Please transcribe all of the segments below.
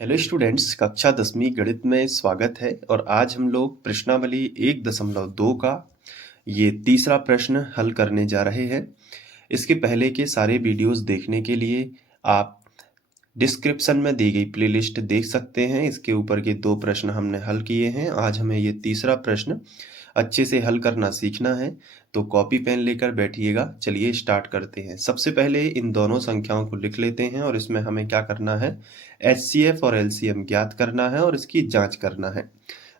Hello students, कक्षा 10वीं गणित में स्वागत है। और आज हम लोग प्रश्नावली 1.2 का ये तीसरा प्रश्न हल करने जा रहे हैं। इसके पहले के सारे वीडियोस देखने के लिए आप डिस्क्रिप्शन में दी गई प्लेलिस्ट देख सकते हैं। इसके ऊपर के 2 प्रश्न हमने हल किए हैं। आज हमें ये तीसरा प्रश्न अच्छे से हल करना सीखना है, तो कॉपी पेन लेकर बैठिएगा। चलिए स्टार्ट करते हैं। सबसे पहले इन दोनों संख्याओं को लिख लेते हैं और इसमें हमें क्या करना है, एचसीएफ और एलसीएम ज्ञात करना है और इसकी जांच करना है।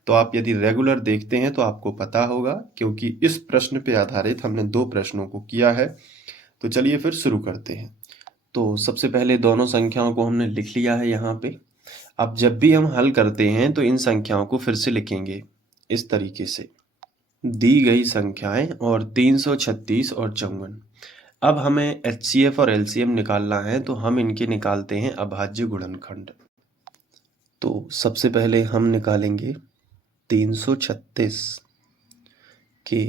तो आप यदि रेगुलर देखते हैं तो आपको पता होगा, क्योंकि इस प्रश्न पे आधारित हमने 2 प्रश्नों को किया है। तो चलिए फिर शुरू करते हैं। तो सबसे पहले दोनों संख्याओं को हमने लिख लिया है यहाँ पे। अब जब भी हम हल करते हैं तो इन संख्याओं को फिर से लिखेंगे इस तरीके से, दी गई संख्याएं और 336 और 54। अब हमें एचसीएफ और एलसीएम निकालना है, तो हम इनके निकालते हैं अभाज्य गुणनखंड। तो सबसे पहले हम निकालेंगे 336 के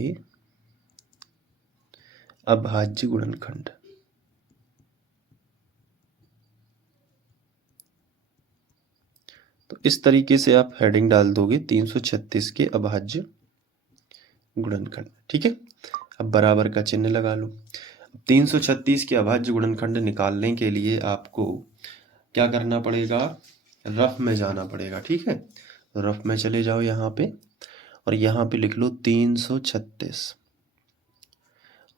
अभाज्य गुणनखंड। तो इस तरीके से आप हेडिंग डाल दोगे 336 के अभाज्य गुणनखंड। ठीक है, अब बराबर का चिन्ह लगा लो। 336 के अभाज्य गुणनखंड निकालने के लिए आपको क्या करना पड़ेगा, रफ में जाना पड़ेगा। ठीक है, रफ में चले जाओ यहाँ पे और यहाँ पे लिख लो 336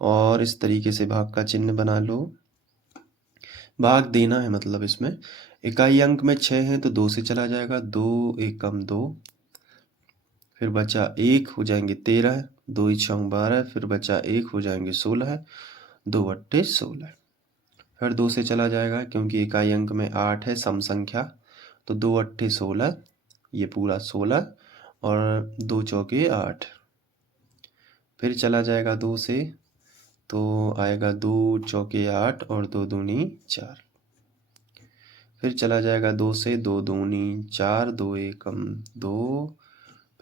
और इस तरीके से भाग का चिन्ह बना लो। भाग देना है, मतलब इसमें इकाई अंक में 6 है तो 2 से चला जाएगा, 2 एकम 2, फिर बचा 1 हो जाएंगे 13, 2 छंग 12, फिर बचा 1 हो जाएंगे 16, 2 अट्ठे 16। फिर 2 से चला जाएगा क्योंकि इकाई अंक में 8 है सम संख्या, तो 2 अट्ठे 16, ये पूरा 16 और 2 चौके 8। फिर चला जाएगा 2 से, तो आएगा 2 चौके 8 और 2 दूनी 4। फिर चला जाएगा 2 से, 2 दूनी 4, 2 एकम 2।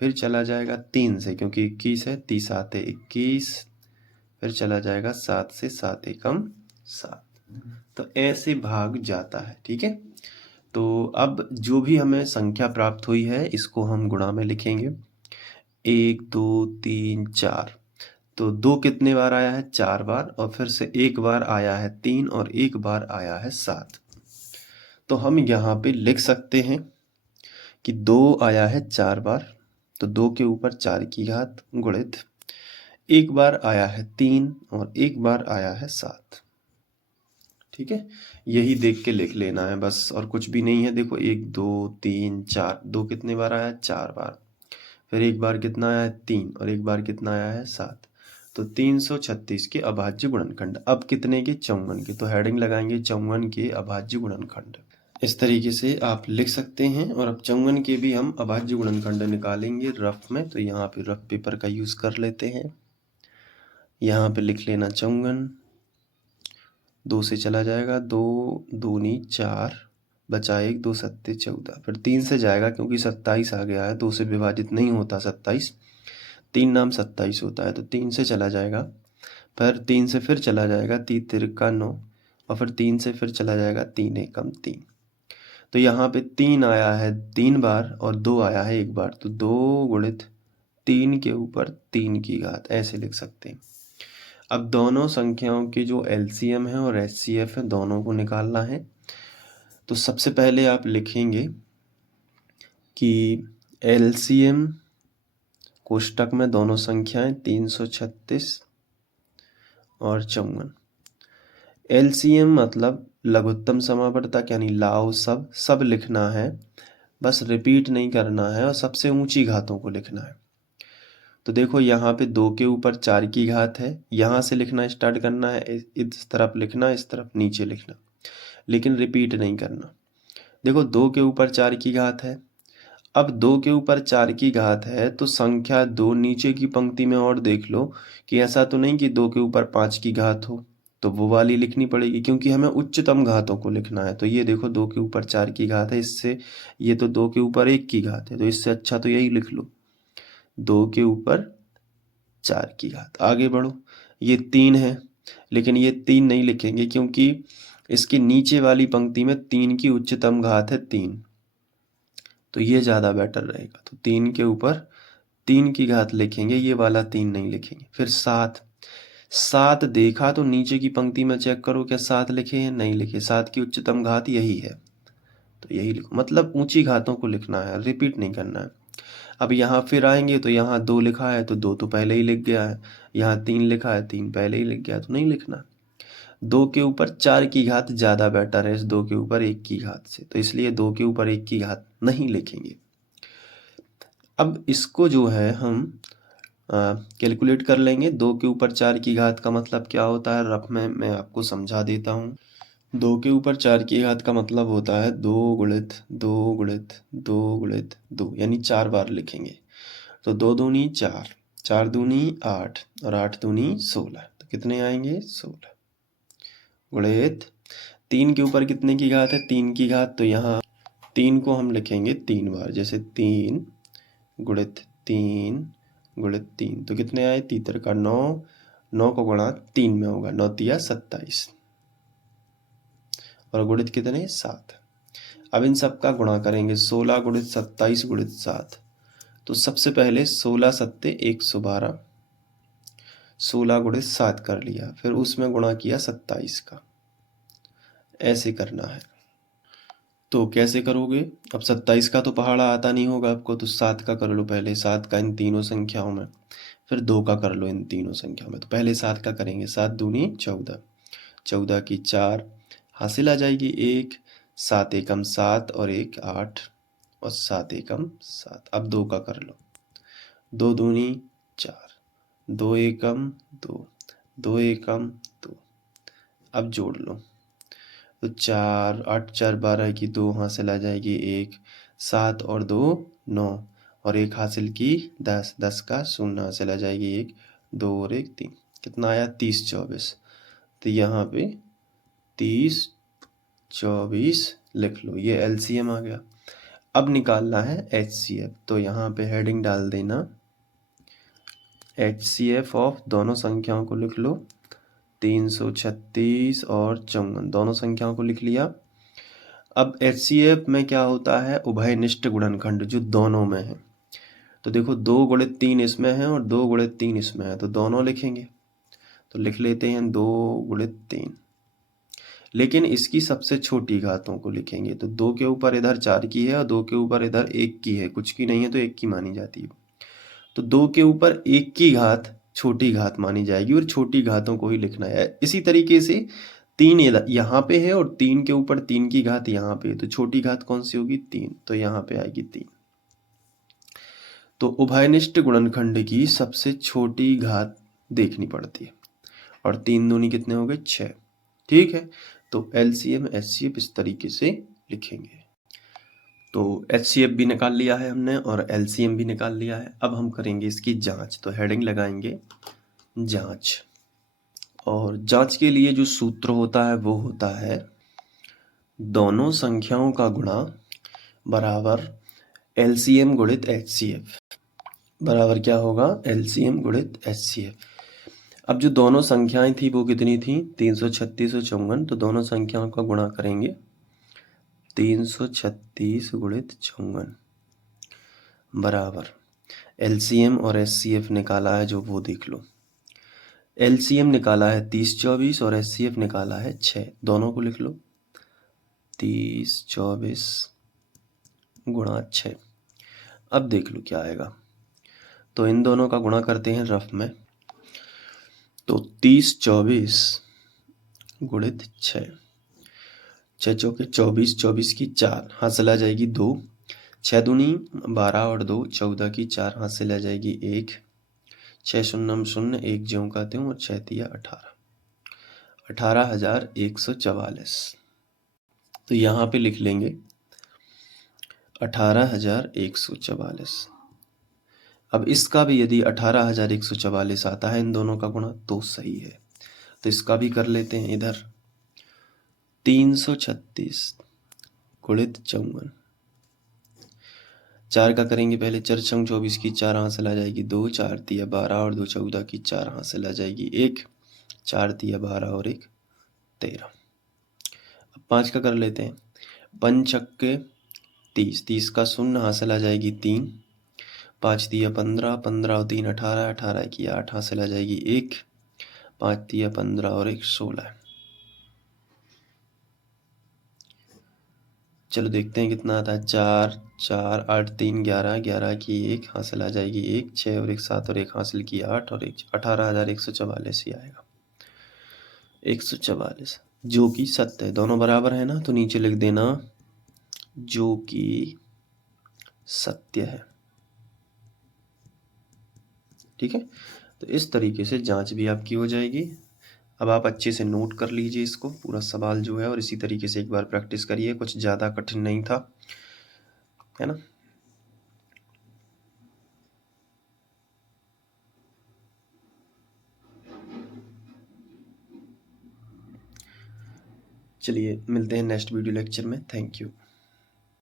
फिर चला जाएगा 3 से क्योंकि 21 है, 30 आते 21। फिर चला जाएगा 7 से, 7 एकम 7। तो ऐसे भाग जाता है। ठीक है, तो अब जो भी हमें संख्या प्राप्त हुई है इसको हम गुणा में लिखेंगे। 1 2 3 4, तो 2 कितने बार आया है, 4 बार, और फिर से 1 बार आया है 3 और 1 बार आया है 7। तो हम यहाँ पे लिख सकते हैं कि 2 आया है 4 बार, तो 2 के ऊपर 4 की घात गुणित 1 बार आया है 3 और 1 बार आया है 7। ठीक है, यही देख के लिख लेना है बस, और कुछ भी नहीं है। देखो 1 2 3 4, 2 कितने बार आया है, 4 बार, फिर 1 बार कितना आया है 3 और 1 बार कितना आया है 7। तो 336 के अभाज्य गुणनखंड। अब कितने के, 54 के, तो हेडिंग लगाएंगे 54 के अभाज्य गुणनखंड। इस तरीके से आप लिख सकते हैं। और अब 54 के भी हम अभाज्य गुणनखंड निकालेंगे रफ में, तो यहाँ पे रफ पेपर का यूज कर लेते हैं। यहाँ पे लिख लेना 54, 2 से चला जाएगा, 2 दूनी 4, बचा 1, 2 सत्ते 14। फिर 3 से जाएगा क्योंकि 27 आ गया है, 2 से विभाजित नहीं होता 27, 3 नाम 27 होता है, तो 3 से चला जाएगा। फिर 3 से फिर चला जाएगा, 3 तिरका 9, और फिर 3 से फिर चला जाएगा, 3 एकम 3। तो यहाँ पे 3 आया है 3 बार और 2 आया है 1 बार, तो 2 गुणित 3 के ऊपर 3 की घात, ऐसे लिख सकते हैं। अब दोनों संख्याओं की जो एलसीएम है और एचसीएफ है, दोनों को निकालना है। तो सबसे पहले आप लिखेंगे कि एलसीएम कोष्टक में दोनों संख्याएं 336 और 54। एलसीएम मतलब लघुत्तम समावर्तक, यानी लाव सब लिखना है, बस रिपीट नहीं करना है, और सबसे ऊंची घातों को लिखना है। तो देखो यहाँ पे 2 के ऊपर 4 की घात है, यहाँ से लिखना स्टार्ट करना है, इस तरफ लिखना, इस तरफ नीचे लिखना, लेकिन रिपीट नहीं करना। देखो 2 के ऊपर 4 की घात है। अब 2 के ऊपर 4 की घात है तो संख्या 2 नीचे की पंक्ति में और देख लो कि ऐसा तो नहीं कि 2 के ऊपर 5 की घात हो, तो वो वाली लिखनी पड़ेगी क्योंकि हमें उच्चतम घातों को लिखना है। तो ये देखो 2 के ऊपर 4 की घात है, इससे ये तो 2 के ऊपर 1 की घात है, तो इससे अच्छा तो यही लिख लो, 2 के ऊपर 4 की घात। आगे बढ़ो, ये 3 है, लेकिन ये 3 नहीं लिखेंगे क्योंकि इसके नीचे वाली पंक्ति में 3 की उच्चतम घात है 3, तो ये ज़्यादा बेटर रहेगा। तो 3 के ऊपर 3 की घात लिखेंगे, ये वाला 3 नहीं लिखेंगे। फिर 7, 7 देखा तो नीचे की पंक्ति में चेक करो क्या 7 लिखे हैं, नहीं लिखे। 7 की उच्चतम घात यही है, तो यही लिखो। मतलब ऊंची घातों को लिखना है, रिपीट नहीं करना है। अब यहाँ फिर आएंगे तो यहाँ 2 लिखा है तो 2 तो पहले ही लिख गया है, यहाँ 3 लिखा है 3 पहले ही लिख गया, तो नहीं लिखना। 2 के ऊपर 4 की घात ज़्यादा बेटर है इस 2 के ऊपर 1 की घात से, तो इसलिए 2 के ऊपर 1 की घात नहीं लिखेंगे। अब इसको जो है हम कैलकुलेट कर लेंगे। 2 के ऊपर 4 की घात का मतलब क्या होता है, रफ में मैं आपको समझा देता हूँ। 2 के ऊपर 4 की घात का मतलब होता है 2 गुणित 2 गुणित 2 गुणित 2, यानी 4 बार लिखेंगे। तो 2 दूनी 4, 4 दूनी 8 और 8 दूनी 16, तो कितने आएंगे 16 गुणित 3 के ऊपर कितने की घात है 3 की घात, तो यहाँ 3 को हम लिखेंगे 3 बार, जैसे 3 गुणित 3 गुणित 3, तो कितने आए 3 का 9, 9 को गुणा 3 में होगा, 9 तिया 27 और गुणित कितने 7। अब इन सब का गुणा करेंगे, 16 गुणित 27 गुणित 7, तो सबसे पहले 16 सत्ते 112, 16 गुणित 7 कर लिया, फिर उसमें गुणा किया 27 का, ऐसे करना है। तो कैसे करोगे, अब 27 का तो पहाड़ा आता नहीं होगा आपको, तो 7 का कर लो पहले, 7 का इन तीनों संख्याओं में, फिर 2 का कर लो इन तीनों संख्याओं में। तो पहले 7 का करेंगे, 7 दूनी 14, 14 की 4 हासिल आ जाएगी 1, 7 एकम 7 और 1 8 और 7 एकम 7। अब 2 का कर लो, 2 दूनी 4, 2 एकम 2, 2 एकम 2। अब जोड़ लो, तो 4 8 4 12 की 2 हासिल आ जाएगी 1, 7 और 2 9 और 1 हासिल की 10, 10 का 0 हासिल आ जाएगी 1, 2 और 1 3, कितना आया 30 24। तो यहाँ पे 30 24 लिख लो, ये LCM आ गया। अब निकालना है HCF, तो यहाँ पे हेडिंग डाल देना HCF ऑफ दोनों संख्याओं को लिख लो, 336 और 54 दोनों संख्याओं को लिख लिया। अब HCF में क्या होता है, उभयनिष्ठ गुणनखंड जो दोनों में है। तो देखो 2 गुणित 3 इसमें है और 2 गुणित 3 इसमें है, तो दोनों लिखेंगे। तो लिख लेते हैं 2 गुणित 3, लेकिन इसकी सबसे छोटी घातों को लिखेंगे। तो 2 के ऊपर इधर 4 की है और 2 के ऊपर इधर 1 की है, कुछ की नहीं है तो 1 की मानी जाती है। तो 2 के ऊपर 1 की घात छोटी घात मानी जाएगी और छोटी घातों को ही लिखना है। इसी तरीके से 3 यहाँ पे है और 3 के ऊपर 3 की घात यहाँ पे, तो छोटी घात कौन सी होगी 3, तो यहाँ पे आएगी 3। तो उभयनिष्ठ गुणनखंड की सबसे छोटी घात देखनी पड़ती है, और 3 दूनी कितने हो गए 6। ठीक है, तो LCM HCF इस तरीके से लिखेंगे। तो HCF भी निकाल लिया है हमने और LCM भी निकाल लिया है। अब हम करेंगे इसकी जांच, तो हेडिंग लगाएंगे जांच, और जांच के लिए जो सूत्र होता है वो होता है दोनों संख्याओं का गुणा बराबर LCM गुणित HCF, बराबर क्या होगा LCM गुणित HCF। अब जो दोनों संख्याएं थी वो कितनी थी 336 और 54, तो दोनों संख्याओं का गुणा करेंगे 336 गुणित 54 बराबर LCM और HCF निकाला है जो वो देख लो। LCM निकाला है 30 24 और HCF निकाला है 6, दोनों को लिख लो 30 24 गुणा 6। अब देख लो क्या आएगा, तो इन दोनों का गुणा करते हैं रफ में। तो 30 24 गुणित 6, 6 चौके 24, 24 की 4 हासिल आ जाएगी 2, 6 दूनी 12 और 2 14 की 4 हासिल आ जाएगी 1, 6 शून्य 0 1 ज्यों का त्यों और 6 तिया 18, 18,144। तो यहाँ पे लिख लेंगे 18,144। अब इसका भी यदि 18,144 आता है इन दोनों का गुणा तो सही है, तो इसका भी कर लेते हैं इधर 336 गुणित 54, 4 का करेंगे पहले, 4 छंग 24 की 4 हासिल आ जाएगी 2, 4 तिया 12 और 2 14 की 4 हासिल आ जाएगी 1, 4 तिया 12 और 1 13। अब 5 का कर लेते हैं, 5 छक्के 30, 30 का शून्य, हासिल आ जाएगी 3, 5 तिया 15, 15 और 3 18, 18 की 8, हासिल आ जाएगी 1, 5 तिया 15 और 1 16। चलो देखते हैं कितना आता है। 4 4 8 3 11, 11 की 1, हासिल आ जाएगी 1, 6 और 1 7 और 1 हासिल की 8 और 1 18,144 ही आएगा, 144, जो कि सत्य है। दोनों बराबर है ना, तो नीचे लिख देना जो कि सत्य है। ठीक है, तो इस तरीके से जांच भी आपकी हो जाएगी। अब आप अच्छे से नोट कर लीजिए इसको, पूरा सवाल जो है, और इसी तरीके से एक बार प्रैक्टिस करिए। कुछ ज़्यादा कठिन नहीं था, है ना। चलिए मिलते हैं नेक्स्ट वीडियो लेक्चर में। Thank you.